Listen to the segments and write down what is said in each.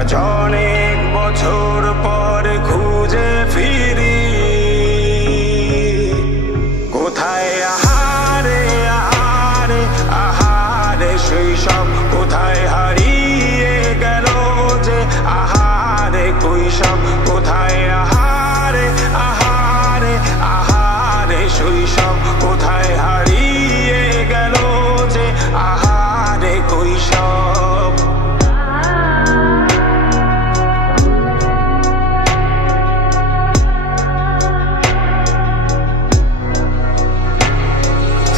আজ অনেক বছর পর খুঁজে ফিরি কোথায় আহারে আহারে আহারে শৈশব কোথায় হারিয়ে গেল যে আহারে কৈশব কোথায় আহারে আহারে আহারে শৈশব কোথায় হারিয়ে গেল যে আহারে কৈশব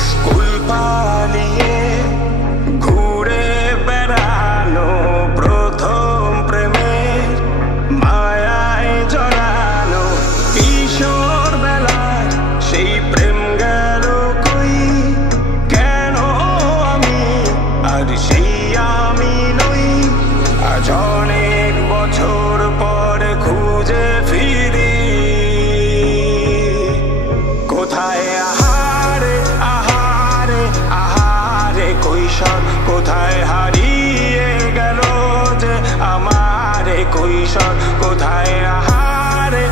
স্কুল পালিয়ে ঘুরে বেড়ানো প্রথম প্রেমের মায়ায় জড়ানো কিশোর বেলায় সেই প্রেম গেল কই কেন আমি আর সেই আমি নই আজ অনেক বছর পর খুঁজে ফিরি কোথায় আহারে আহারে আহারে কৈশোর কোথায় হারিয়ে গেল যে আমারে কৈশোর কোথায় আহারে